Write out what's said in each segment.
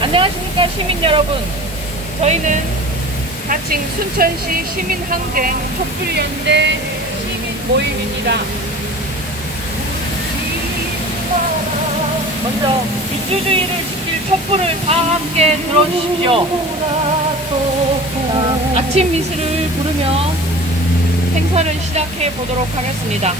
안녕하십니까 시민 여러분. 저희는 가칭 순천시 시민항쟁 촛불연대 시민 모임입니다. 먼저 민주주의를 지킬 촛불을 다 함께 들어주십시오. 아침 미술을 부르며 행사를 시작해 보도록 하겠습니다.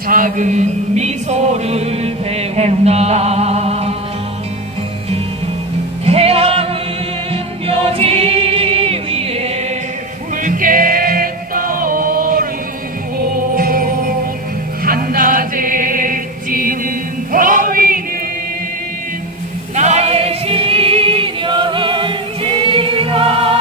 작은 미소를 배운다. 태양은 묘지 위에 붉게 떠오르고 한낮에 찌는 더위는 나의 시련을 지나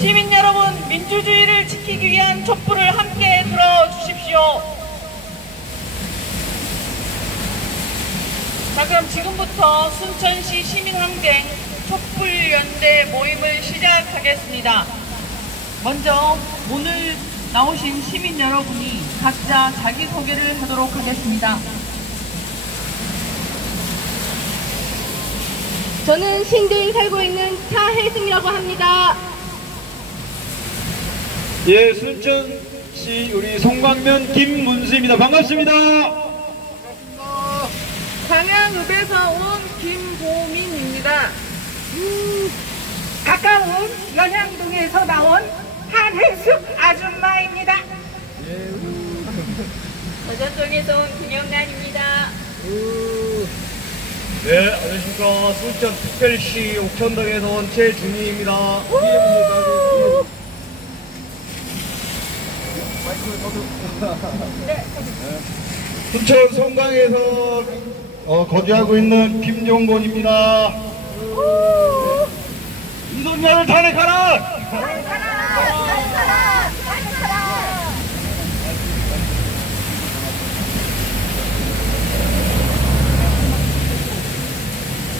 시민 여러분, 민주주의를 지키기 위한 촛불을 함께 들어주십시오. 자, 그럼 지금부터 순천시 시민항쟁 촛불연대 모임을 시작하겠습니다. 먼저 오늘 나오신 시민 여러분이 각자 자기소개를 하도록 하겠습니다. 저는 신대에 살고 있는 차혜승이라고 합니다. 예, 순천시 우리 송광면 김문수입니다. 반갑습니다. 광양읍에서 온 김보민입니다. 가까운 연양동에서 나온 한혜숙 아줌마입니다. 서전동에서 온 김영란입니다. 네, 안녕하십니까. 순천특별시 옥천동에서 온 최준희입니다. 순천 송광에서 거주하고 있는 김종곤입니다. 이동열을 탄핵하라!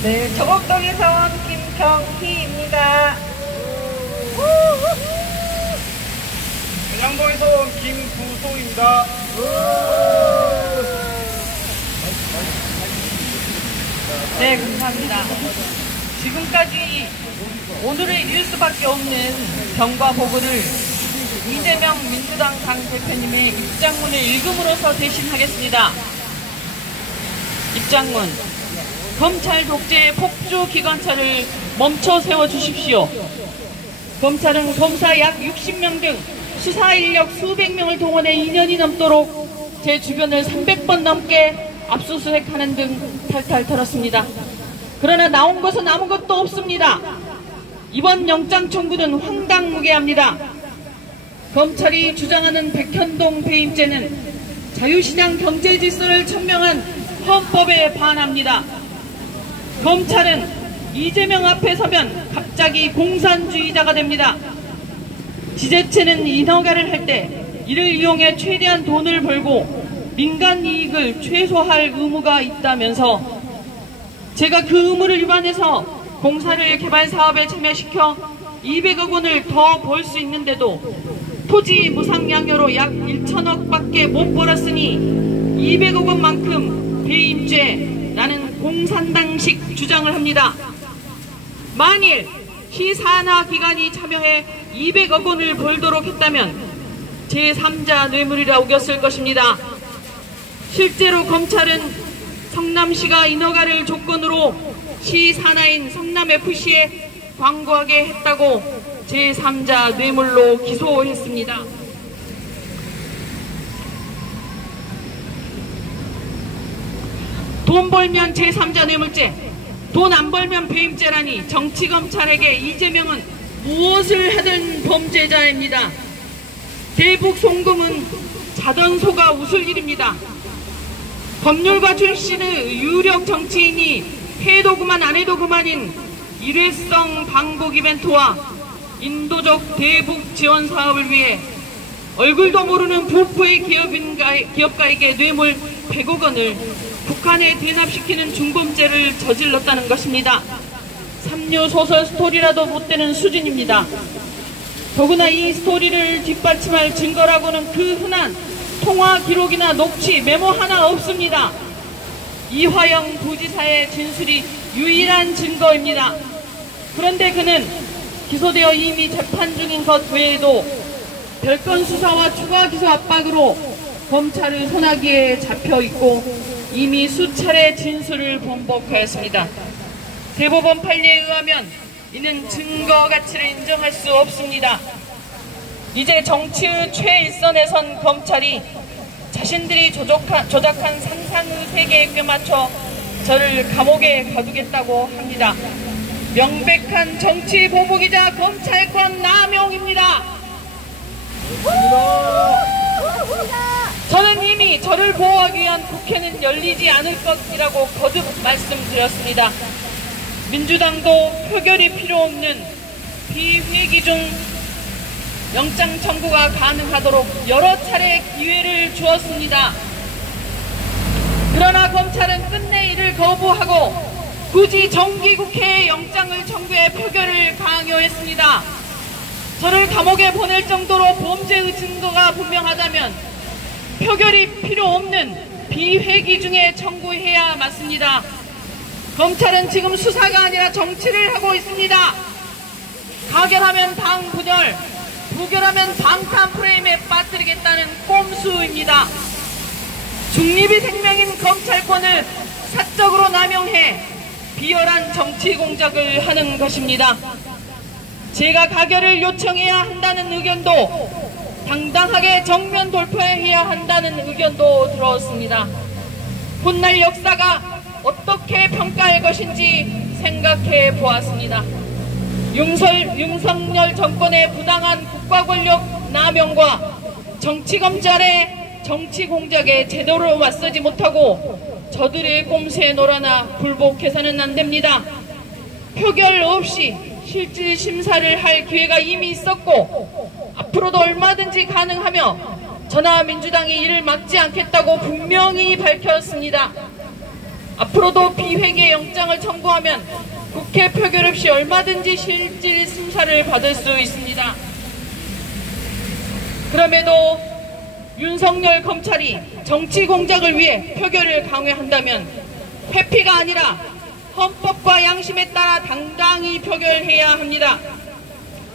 네, 저곡동에서 온 김경희입니다. 양동에서 온 김구소입니다. 네, 감사합니다. 지금까지 오늘을 잃을 수밖에 없는 병과 보고를 이재명 민주당 당 대표님의 입장문을 읽음으로써 대신하겠습니다. 입장문. 검찰 독재의 폭주 기관차를 멈춰 세워주십시오. 검찰은 검사 약 60명 등 수사 인력 수백 명을 동원해 2년이 넘도록 제 주변을 300번 넘게 압수수색하는 등 탈탈 털었습니다. 그러나 나온 것은 아무것도 없습니다. 이번 영장 청구는 황당무계합니다. 검찰이 주장하는 백현동 배임죄는 자유시장 경제 질서를 천명한 헌법에 반합니다. 검찰은 이재명 앞에 서면 갑자기 공산주의자가 됩니다. 지자체는 인허가를 할 때 이를 이용해 최대한 돈을 벌고 민간 이익을 최소화할 의무가 있다면서 제가 그 의무를 위반해서 공사를 개발 사업에 참여시켜 200억 원을 더 벌 수 있는데도 토지 무상양료로 약 1천억 밖에 못 벌었으니 200억 원만큼 배임죄라는 공산당식 주장을 합니다. 만일 시산하 기관이 참여해 200억 원을 벌도록 했다면 제3자 뇌물이라 우겼을 것입니다. 실제로 검찰은 성남시가 인허가를 조건으로 시산하인 성남FC에 광고하게 했다고 제3자 뇌물로 기소했습니다. 돈 벌면 제3자 뇌물죄, 돈 안 벌면 배임죄라니 정치검찰에게 이재명은 무엇을 하든 범죄자입니다. 대북 송금은 자던 소가 웃을 일입니다. 법률가 출신의 유력 정치인이 해도 그만 안 해도 그만인 일회성 방북 이벤트와 인도적 대북 지원 사업을 위해 얼굴도 모르는 부부의 기업가에게 뇌물 100억 원을 북한에 대납시키는 중범죄를 저질렀다는 것입니다. 삼류 소설 스토리라도 못 되는 수준입니다. 더구나 이 스토리를 뒷받침할 증거라고는 그 흔한 통화 기록이나 녹취, 메모 하나 없습니다. 이화영 부지사의 진술이 유일한 증거입니다. 그런데 그는 기소되어 이미 재판 중인 것 외에도 별건 수사와 추가 기소 압박으로 검찰의 소나기에 잡혀 있고 이미 수차례 진술을 번복하였습니다. 대법원 판례에 의하면 이는 증거 가치를 인정할 수 없습니다. 이제 정치의 최일선에 선 검찰이 자신들이 조작한 상상의 세계에 꿰맞춰 저를 감옥에 가두겠다고 합니다. 명백한 정치 보복이자 검찰권 남용입니다. 저는 이미 저를 보호하기 위한 국회는 열리지 않을 것이라고 거듭 말씀드렸습니다. 민주당도 표결이 필요 없는 비회기 중 영장 청구가 가능하도록 여러 차례 기회를 주었습니다. 그러나 검찰은 끝내 이를 거부하고 굳이 정기국회에 영장을 청구해 표결을 강요했습니다. 저를 감옥에 보낼 정도로 범죄의 증거가 분명하다면 표결이 필요 없는 비회기 중에 청구해야 맞습니다. 검찰은 지금 수사가 아니라 정치를 하고 있습니다. 가결하면 당 분열, 부결하면 방탄 프레임에 빠뜨리겠다는 꼼수입니다. 중립이 생명인 검찰권을 사적으로 남용해 비열한 정치 공작을 하는 것입니다. 제가 가결을 요청해야 한다는 의견도 당당하게 정면 돌파해야 한다는 의견도 들어왔습니다. 훗날 역사가 어떻게 평가할 것인지 생각해 보았습니다. 윤석열 정권의 부당한 국가 권력 남용과 정치검찰의 정치 공작에 제대로 맞서지 못하고 저들의 꼼수에 놀아나 굴복해서는 안 됩니다. 표결 없이 실질 심사를 할 기회가 이미 있었고 앞으로도 얼마든지 가능하며 저나 민주당이 이를 막지 않겠다고 분명히 밝혔습니다. 앞으로도 비회계 영장을 청구하면 국회 표결 없이 얼마든지 실질 심사를 받을 수 있습니다. 그럼에도 윤석열 검찰이 정치 공작을 위해 표결을 강요한다면 회피가 아니라 헌법과 양심에 따라 당당히 표결해야 합니다.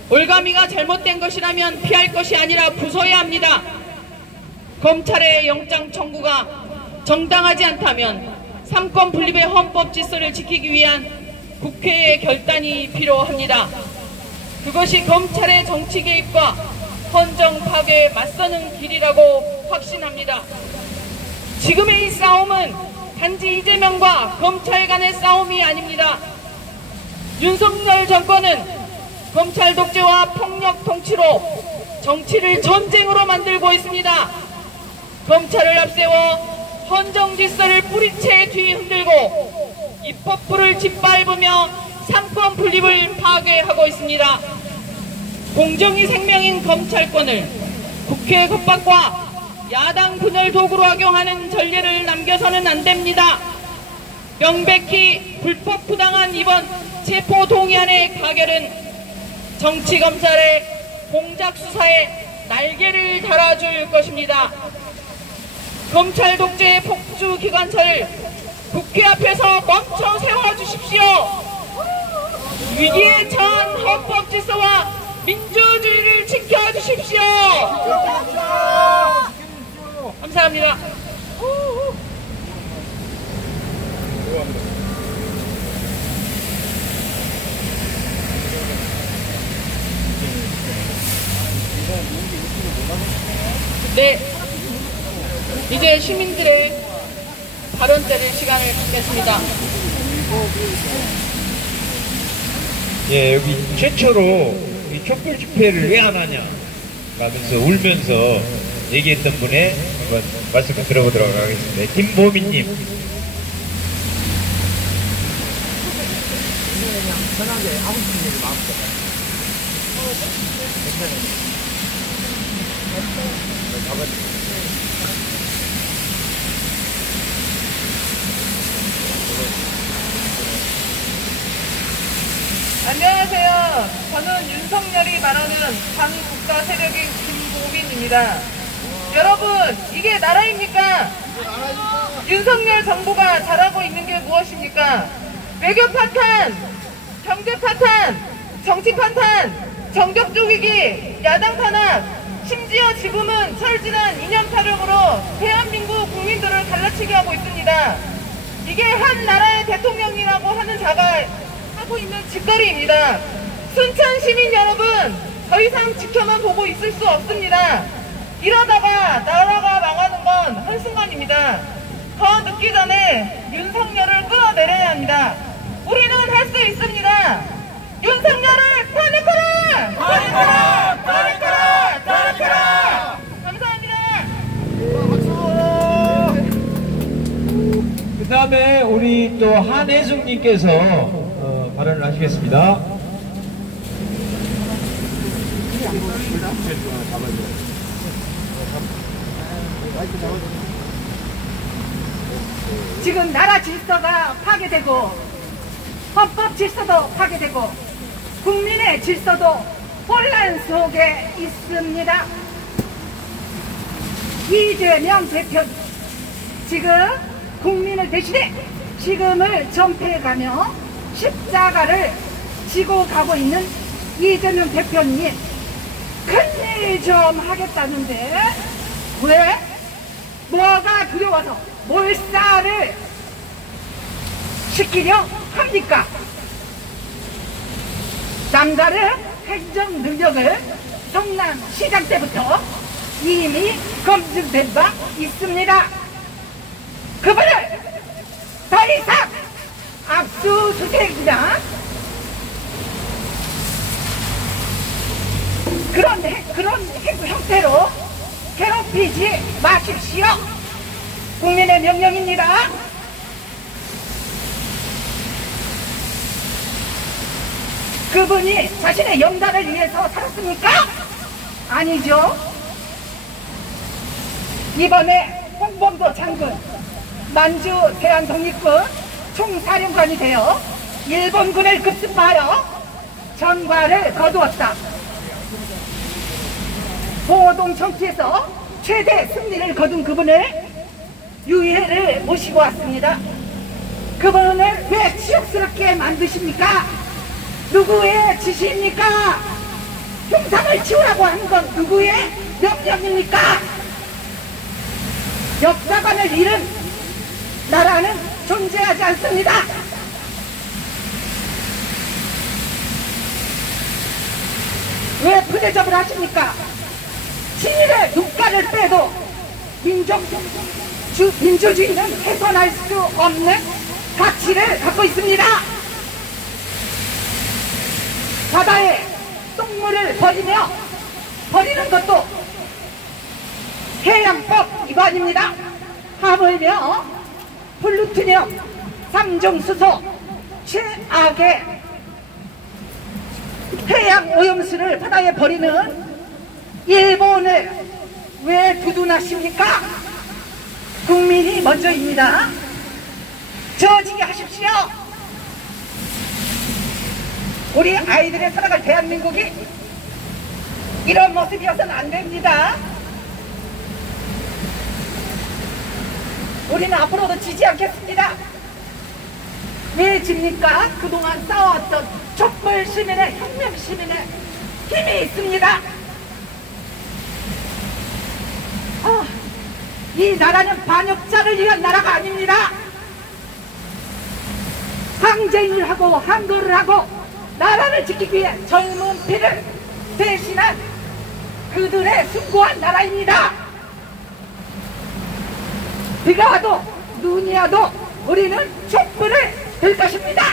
올가미가 잘못된 것이라면 피할 것이 아니라 부숴야 합니다. 검찰의 영장 청구가 정당하지 않다면 삼권 분립의 헌법 질서를 지키기 위한 국회의 결단이 필요합니다. 그것이 검찰의 정치 개입과 헌정 파괴에 맞서는 길이라고 확신합니다. 지금의 이 싸움은 단지 이재명과 검찰 간의 싸움이 아닙니다. 윤석열 정권은 검찰 독재와 폭력 통치로 정치를 전쟁으로 만들고 있습니다. 검찰을 앞세워 헌정 질서를 뿌리채 뒤흔들고 입법부를 짓밟으며 삼권 분립을 파괴하고 있습니다. 공정이 생명인 검찰권을 국회 겁박과 야당 분열 도구로 악용하는 전례를 남겨서는 안 됩니다. 명백히 불법 부당한 이번 체포동의안의 가결은 정치검찰의 공작 수사에 날개를 달아줄 것입니다. 검찰 독재의 폭주 기관차를 국회 앞에서 멈춰 세워주십시오. 위기에 처한 헌법 질서와 민주주의를 지켜주십시오. 감사합니다. 네, 이제 시민들의 발언 때릴 시간을 갖겠습니다. 예, 여기 최초로 이 촛불 집회를 왜 안 하냐 라면서 울면서 얘기했던 분의 한번 말씀을 들어보도록 하겠습니다. 김보민님. 안녕하세요. 저는 윤석열이 말하는 반국가 세력인 김보민입니다. 여러분, 이게 나라입니까? 윤석열 정부가 잘하고 있는 게 무엇입니까? 외교 파탄, 경제 파탄, 정치 파탄, 정적 쪼개기, 야당 탄압, 심지어 지금은 철진한 이념 타령으로 대한민국 국민들을 갈라치게 하고 있습니다. 이게 한 나라의 대통령이라고 하는 자가 하고 있는 짓거리입니다. 순천 시민 여러분, 더 이상 지켜만 보고 있을 수 없습니다. 이러다가 나라가 망하는 건 한순간입니다. 더 늦기 전에 윤석열을 끌어내려야 합니다. 우리는 할 수 있습니다. 윤석열을 탄핵하라! 탄핵하라! 탄핵하라! 탄핵하라! 감사합니다. 그 다음에 우리 또 한혜숙님께서 발언을 하시겠습니다. 지금 나라 질서가 파괴되고 헌법 질서도 파괴되고 국민의 질서도 혼란 속에 있습니다. 이재명 대표 지금 국민을 대신해 지금을 전폐해가며 십자가를 지고 가고 있는 이재명 대표님, 큰일 좀 하겠다는데 왜? 뭐가 두려워서 몰살을 시키려 합니까? 남다른 행정 능력을 성남시장 때부터 이미 검증된 바 있습니다. 그분을 더 이상 압수수색이나 그런 형태로 괴롭히지 마십시오. 국민의 명령입니다. 그분이 자신의 영달을 위해서 살았습니까? 아니죠. 이번에 홍범도 장군 만주 대한독립군 총사령관이 되어 일본군을 급습하여 전과를 거두었다. 봉오동 정치에서 최대 승리를 거둔 그분을 유해를 모시고 왔습니다. 그분을 왜 치욕스럽게 만드십니까? 누구의 지시입니까? 흉상을 치우라고 하는 건 누구의 명령입니까? 역사관을 잃은 나라는 존재하지 않습니다. 왜 푸대접을 하십니까? 신일의 눈가를 빼도 민주주의는 훼손할 수 없는 가치를 갖고 있습니다. 바다에 똥물을 버리는 것도 해양법 위반입니다. 하물며 플루토늄 3중수소 최악의 해양 오염수를 바다에 버리는 일본을 왜 두둔하십니까? 국민이 먼저입니다. 저지게 하십시오. 우리 아이들의 살아갈 대한민국이 이런 모습이어서는 안 됩니다. 우리는 앞으로도 지지 않겠습니다. 강해집니까? 그동안 싸워왔던 촛불 시민의 혁명 시민의 힘이 있습니다. 이 나라는 반역자를 위한 나라가 아닙니다. 항쟁을 하고 항거를 하고 나라를 지키기 위해 젊은 피를 대신한 그들의 숭고한 나라입니다. 비가 와도 눈이 와도 우리는 촛불을 들 것입니다.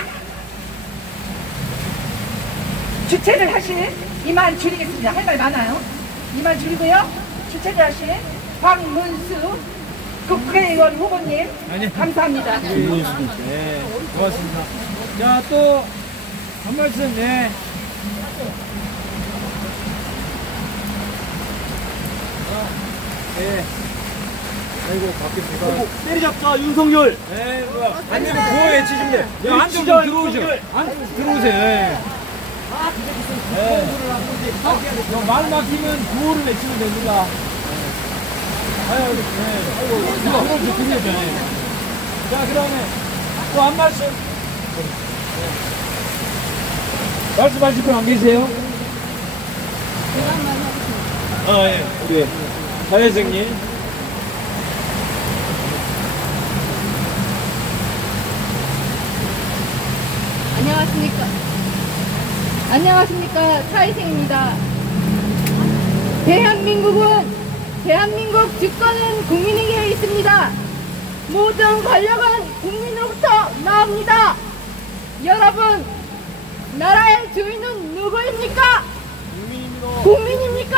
주최를 하신 이만 줄이겠습니다. 할 말 많아요. 이만 줄이고요. 주최를 하신 박문수 국회의원 후보님 감사합니다. 네, 고맙습니다. 자, 또 한 말씀, 네. 네. 아이고, 밖에 제가. 때리잡자, 윤석열! 네, 뭐야. 아니면 구호 외치십니다. 야, 안쪽 좀 들어오세요. 안쪽 들어오세요. 네. 말 막히면 구호를 외치면 됩니다. 아유, 네. 아이고, 누가 그걸 좀 드려야 돼. 자, 그 다음에 또 한 말씀. 말씀하실 분 안 계세요? 예. 우리 사회생님. 안녕하십니까. 차이생입니다. 대한민국 주권은 국민에게 있습니다. 모든 권력은 국민으로부터 나옵니다. 여러분, 나라의 주인은 누구입니까? 국민입니까?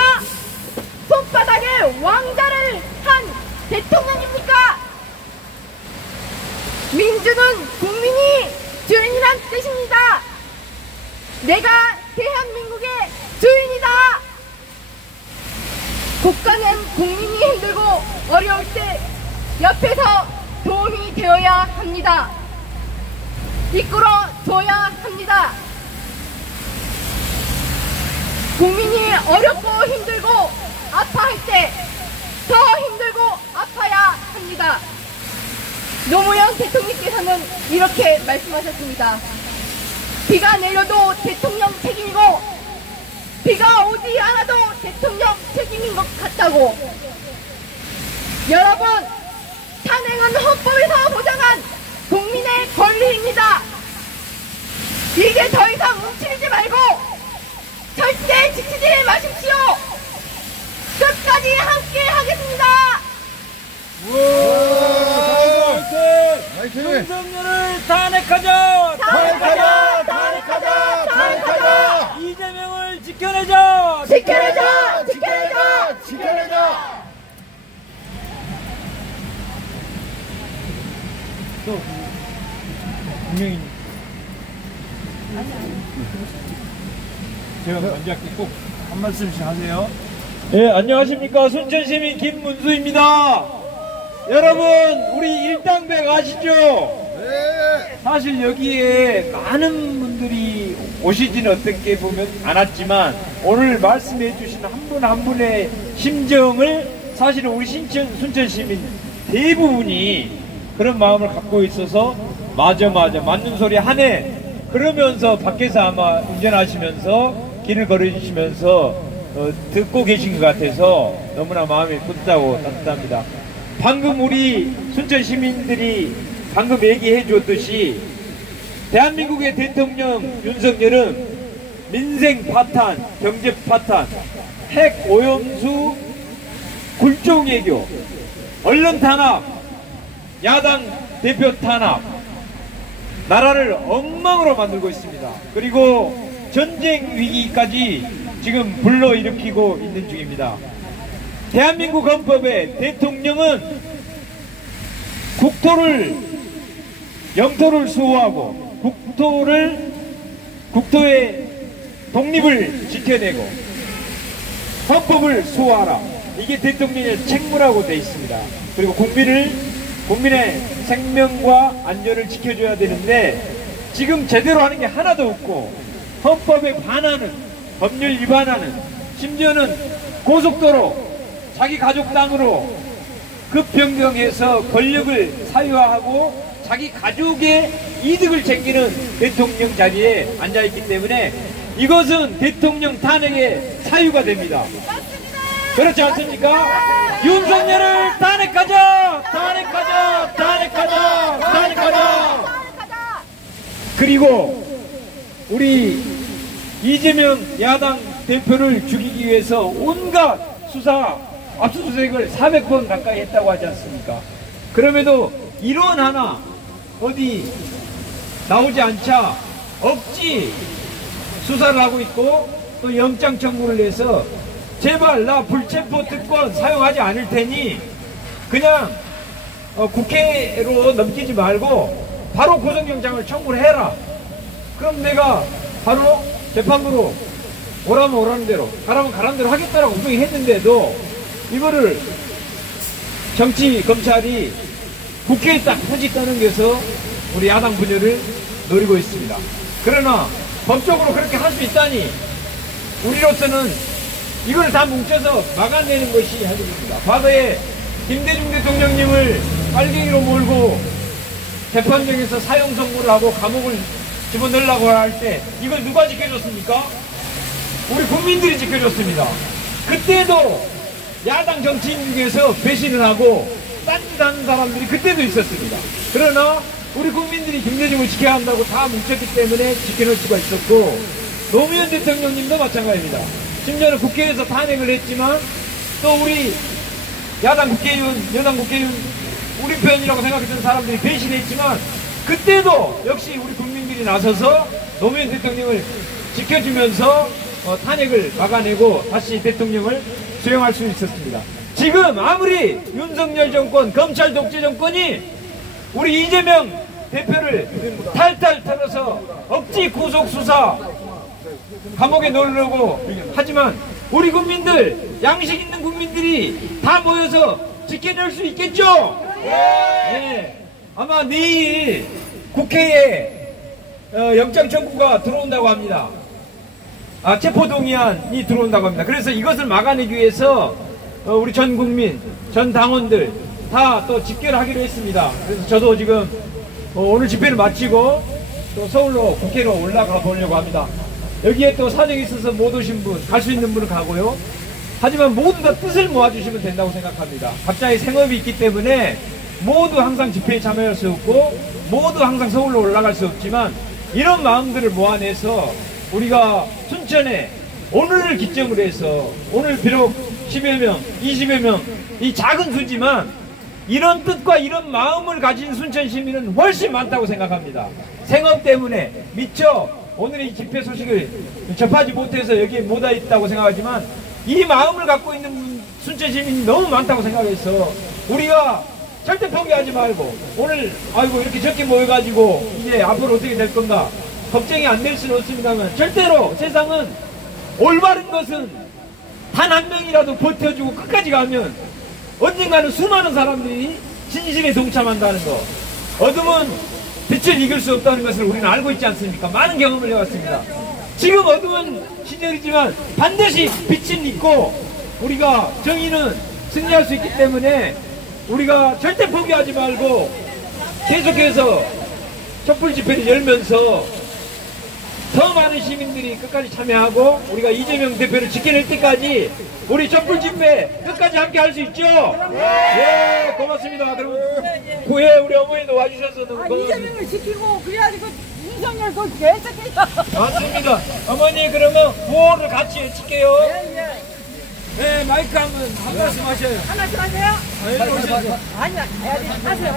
손바닥에 왕자를 한 대통령입니까? 민주는 국민이 주인이란 뜻입니다. 내가 대한민국의 주인이다. 국가는 국민이 힘들고 어려울 때 옆에서 도움이 되어야 합니다. 이끌어줘야 합니다. 국민이 어렵고 힘들고 아파할 때 더 힘들고 아파야 합니다. 노무현 대통령께서는 이렇게 말씀하셨습니다. 비가 내려도 대통령 책임이고 비가 오지 않아도 대통령 책임인 것 같다고. 여러분, 탄핵은 헌법에서 보장한 국민의 권리입니다. 이제 더 이상 움츠리지 말고 절대 지치지 마십시오. 끝까지 함께 하겠습니다. 윤석열을 탄핵하자! 탄핵하자! 탄핵하자! 탄핵하자! 이재명을 지켜내자! 지켜내자! 지켜내자! 지켜내자! 또 분명히 제가 먼저 할게. 꼭 한 말씀씩 하세요. 예, 안녕하십니까. 순천시민 김문수입니다. 여러분, 우리 일당백 아시죠? 사실 여기에 많은 분들이 오시지는 어떻게 보면 않았지만 오늘 말씀해 주신 한 분 한 분의 심정을 사실은 우리 순천시민 대부분이 그런 마음을 갖고 있어서 맞아 맞는 소리 하네 그러면서 밖에서 아마 운전하시면서 길을 걸으시면서 듣고 계신 것 같아서 너무나 마음이 뿌듯하고 따뜻합니다. 방금 우리 순천 시민들이 방금 얘기해 줬듯이 대한민국의 대통령 윤석열은 민생 파탄, 경제 파탄, 핵 오염수, 굴종외교, 언론 탄압, 야당 대표 탄압, 나라를 엉망으로 만들고 있습니다. 그리고 전쟁 위기까지 지금 불러일으키고 있는 중입니다. 대한민국 헌법에 대통령은 영토를 수호하고 국토의 독립을 지켜내고 헌법을 수호하라. 이게 대통령의 책무라고 되어 있습니다. 그리고 국민의 생명과 안전을 지켜줘야 되는데 지금 제대로 하는 게 하나도 없고 헌법에 반하는, 법률 위반하는, 심지어는 고속도로 자기 가족 땅으로 급변경해서 권력을 사유화하고 자기 가족의 이득을 챙기는 대통령 자리에 앉아있기 때문에 이것은 대통령 탄핵의 사유가 됩니다. 그렇지 않습니까? 윤석열을 탄핵하자! 탄핵하자! 탄핵하자! 탄핵하자! 그리고 우리 이재명 야당 대표를 죽이기 위해서 온갖 수사 압수수색을 400번 가까이 했다고 하지 않습니까? 그럼에도 일원 하나 어디 나오지 않자 억지 수사를 하고 있고 또 영장 청구를 해서 제발 나 불체포 특권 사용하지 않을 테니 그냥 국회로 넘기지 말고 바로 구속영장을 청구를 해라. 그럼 내가 바로 재판부로 오라면 오라는 대로 가라면 가라는 대로 하겠다라고 분명히 했는데도 이거를 정치 검찰이 국회에 딱 편지 떠넘겨서 우리 야당 분열을 노리고 있습니다. 그러나 법적으로 그렇게 할 수 있다니 우리로서는 이걸 다 뭉쳐서 막아내는 것이 할 일입니다. 과거에 김대중 대통령님을 빨갱이로 몰고 재판정에서 사형 선고를 하고 감옥을 집어넣으려고 할 때 이걸 누가 지켜줬습니까? 우리 국민들이 지켜줬습니다. 그때도 야당 정치인 중에서 배신을 하고 딴짓하는 사람들이 그때도 있었습니다. 그러나 우리 국민들이 김대중을 지켜야 한다고 다 뭉쳤기 때문에 지켜낼 수가 있었고 노무현 대통령님도 마찬가지입니다. 심지어는 국회에서 탄핵을 했지만 또 우리 야당 국회의원, 여당 국회의원 우리 편이라고 생각했던 사람들이 배신했지만 그때도 역시 우리 국민들이 나서서 노무현 대통령을 지켜주면서 탄핵을 막아내고 다시 대통령을 수용할 수 있었습니다. 지금 아무리 윤석열 정권, 검찰 독재 정권이 우리 이재명 대표를 탈탈 털어서 억지 구속수사 감옥에 넣으려고 하지만 우리 국민들, 양식 있는 국민들이 다 모여서 지켜낼 수 있겠죠? 네. 아마 내일 국회에 영장 청구가 들어온다고 합니다. 체포동의안이 들어온다고 합니다. 그래서 이것을 막아내기 위해서 우리 전 국민, 전 당원들 다 또 집결을 하기로 했습니다. 그래서 저도 지금 오늘 집회를 마치고 또 서울로 국회로 올라가 보려고 합니다. 여기에 또 사정이 있어서 못 오신 분, 갈 수 있는 분은 가고요. 하지만 모두 다 뜻을 모아주시면 된다고 생각합니다. 각자의 생업이 있기 때문에 모두 항상 집회에 참여할 수 없고 모두 항상 서울로 올라갈 수 없지만 이런 마음들을 모아내서 우리가 순천에 오늘을 기점으로 해서 오늘 비록 10여 명, 20여 명 이 작은 수지만 이런 뜻과 이런 마음을 가진 순천 시민은 훨씬 많다고 생각합니다. 생업 때문에 미처 오늘의 이 집회 소식을 접하지 못해서 여기에 못 와 있다고 생각하지만 이 마음을 갖고 있는 순천 시민이 너무 많다고 생각해서 우리가 절대 포기하지 말고 오늘 아이고 이렇게 적게 모여가지고 이제 앞으로 어떻게 될 건가 걱정이 안 될 수는 없습니다만 절대로 세상은 올바른 것은 단 한 명이라도 버텨주고 끝까지 가면 언젠가는 수많은 사람들이 진실에 동참한다는 거, 어둠은 빛을 이길 수 없다는 것을 우리는 알고 있지 않습니까? 많은 경험을 해왔습니다. 지금 어두운 시절이지만 반드시 빛은 있고 우리가 정의는 승리할 수 있기 때문에 우리가 절대 포기하지 말고 계속해서 촛불 집회를 열면서 더 많은 시민들이 끝까지 참여하고 우리가 이재명 대표를 지켜낼 때까지 우리 촛불 집회 끝까지 함께 할 수 있죠? 예, 고맙습니다. 그럼 후에 우리 어머니도 와주셔서 너무 고맙습니다. 이재명을 지키고 그래야지 그 윤석열 그 개새끼가. 맞습니다. 어머니 그러면 구호를 같이 외칠게요. 네, 마이크 한 말씀 하셔요. 한 말씀 하세요? 아니야, 하세요.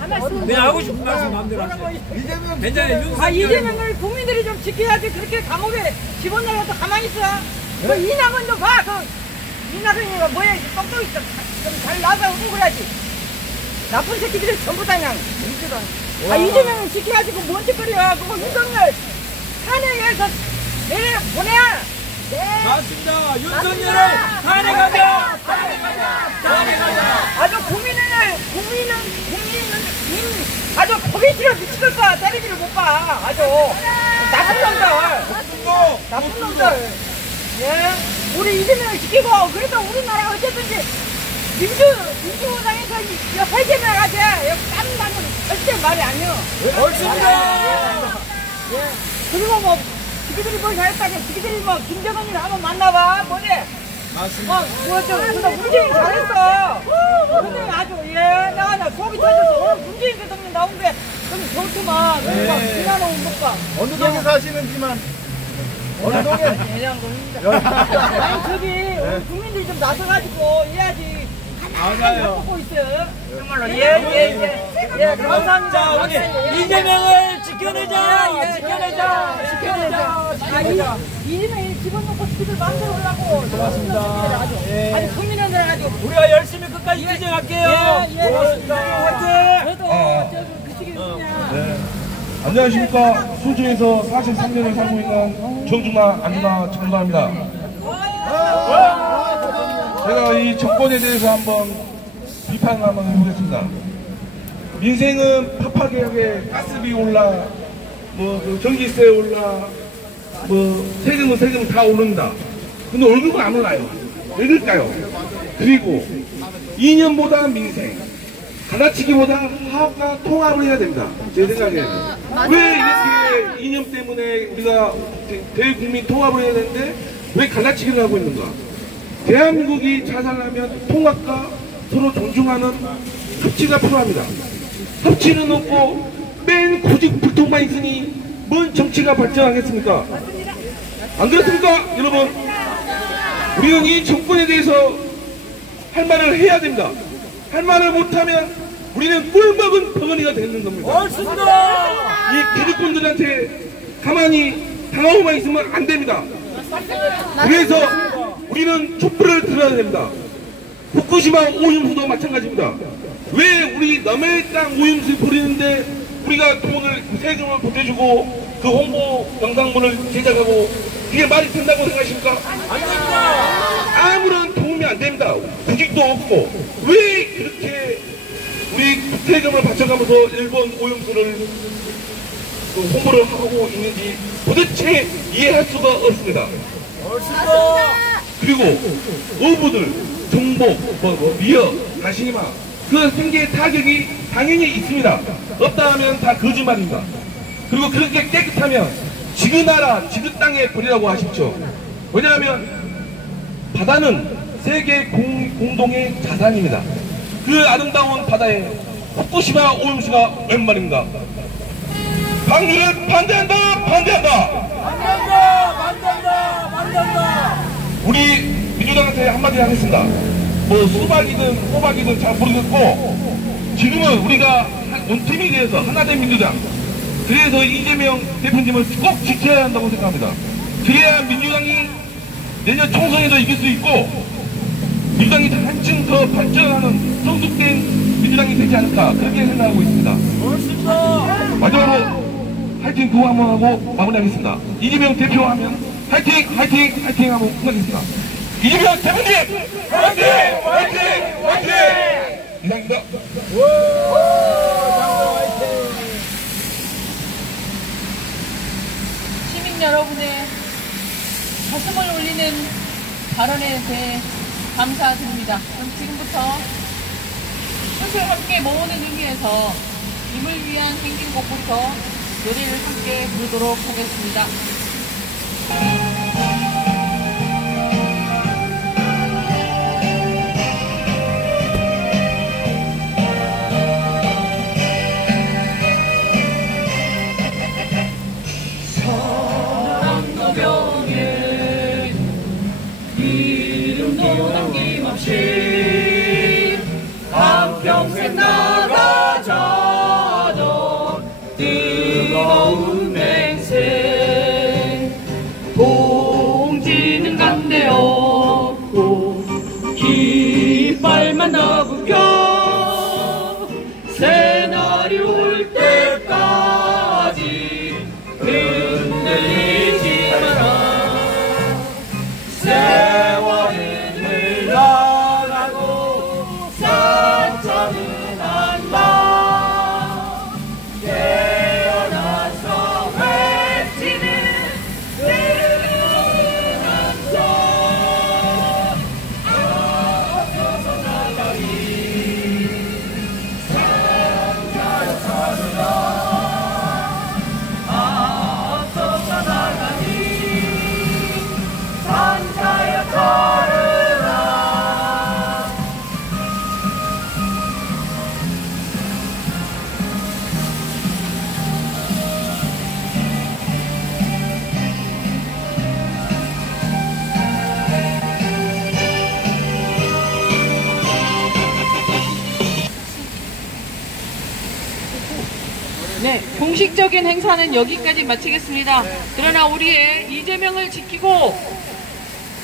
한 말씀. 네, 하고 싶은 말씀 마음대로 하세요. 괜찮아요. 윤석열. 이재명을 국민들이 좀 지켜야지 그렇게 감옥에 집어넣어서 가만히 있어. 그 이낙은 좀 봐. 그 이낙은이가 뭐야, 똥똥이 좀 잘 나서 오고 그래야지. 나쁜 새끼들이 전부 다 그냥 민주당. 이재명을 지켜야지. 그 뭔 짓거리야. 그거 윤석열 탄핵해서 내려 보내야. 네. 맞습니다. 윤석열을 탄핵하자! 탄핵하자! 아주 국민은 아주 고개치가 미칠 거야. 때리기를 못 봐. 아주 나쁜 놈들. 예, 우리 이재명을 지키고 그래도 우리나라가 어쨌든지 민주당에서 회계 나가지. 여기 다른 당은 절대 말이 아니요. 옳습니다. 예. 그리고 뭐, 지기들이 뭘 잘했다고, 지기들이 뭐, 김정은이를 한번 만나봐. 뭐지? 맞습니다. 그래서 문재인 잘했어. 문재인 아주, 예. 나 속이 터졌어. 문재인 대통령 나오는데 좀 좋구만. 그리고 지나놓은 것 봐. 어느 동에 사시는지만. 어느 동에? 아니, 저기, 국민들이 좀 나서가지고, 해야지. 맞아요. 보고 있어요. 정말로. 예, 감사합니다. 자, 우리 이재명을 지켜내자! 지켜내자! 이재명이 집어넣고 집을 마음대로 하려고. 고맙습니다. 아주 국민을 들어가지고. 우리가 열심히 끝까지 투쟁할게요! 고맙습니다. 화이팅! 저도, 그 시기 있냐. 안녕하십니까. 수주에서 43년을 살고 있는 정준하 안준하 청구합니다. 제가 이 정권에 대해서 한번 비판을 한번 해보겠습니다. 민생은 파파개혁에 가스비 올라, 그 전기세 올라, 세금 다 오릅니다. 근데 월급은 안 올라요. 왜 그럴까요? 그리고 이념보다 민생, 가다치기보다 화합과 통합을 해야 됩니다. 제 생각에는. 왜 이렇게 이념 때문에 우리가 대국민 통합을 해야 되는데 왜 갈라치기를 하고 있는가? 대한민국이 잘 살려면 통합과 서로 존중하는 협치가 필요합니다. 협치는 없고 맨 고집불통만 있으니 뭔 정치가 발전하겠습니까? 안 그렇습니까, 여러분? 우리는 이 정권에 대해서 할 말을 해야 됩니다. 할 말을 못하면 우리는 꿀먹은 덩어리가 되는 겁니다. 이 기득권들한테 가만히 당하고만 있으면 안 됩니다. 그래서 우리는 촛불을 들어야 됩니다. 후쿠시마 오염수도 마찬가지입니다. 왜 우리 남의 땅 오염수 버리는데 우리가 돈을, 세금을 보태주고 그 홍보 영상물을 제작하고 그게 말이 된다고 생각하십니까? 안 됩니다. 아무런 도움이 안 됩니다. 구직도 없고 왜 이렇게 우리 세금을 바쳐가면서 일본 오염수를 홍보를 하고 있는지 도대체 이해할 수가 없습니다. 그리고 어부들, 종복, 미역, 다시마 그 생계의 타격이 당연히 있습니다. 없다 하면 다 거짓말입니다. 그리고 그렇게 깨끗하면 지그 나라, 지그 땅에 버리라고 하십시오. 왜냐하면 바다는 세계 공동의 자산입니다. 그 아름다운 바다에 후쿠시마 오염수가 웬 말입니까? 방류를 반대한다! 우리 민주당한테 한마디 하겠습니다. 수박이든 호박이든 잘 모르겠고 지금은 우리가 원팀이 돼서 하나된 민주당, 그래서 이재명 대표님을 꼭 지켜야 한다고 생각합니다. 그래야 민주당이 내년 총선에도 이길 수 있고 민주당이 한층 더 발전하는 성숙된 민주당이 되지 않을까 그렇게 생각하고 있습니다. 마지막으로 화이팅 구호 한번 하고 마무리하겠습니다. 이재명 대표 하면 화이팅 하고 끝나겠습니다. 이재명 대표님 화이팅! 이상입니다. 시민 여러분의 가슴을 울리는 발언에 대해 감사드립니다. 그럼 지금부터 뜻을 함께 모으는 의미에서 님을 위한 행진곡부터 노래를 함께 부르도록 하겠습니다. 성남노병에 이름도 남김없이 한평생 나가자던 뜨거운 맹세 네, 공식적인 행사는 여기까지 마치겠습니다. 그러나 우리의 이재명을 지키고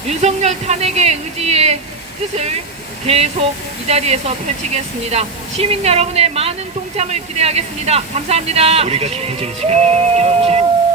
윤석열 탄핵의 의지의 뜻을 계속 이 자리에서 펼치겠습니다. 시민 여러분의 많은 동참을 기대하겠습니다. 감사합니다. 우리가 지켜질 시간.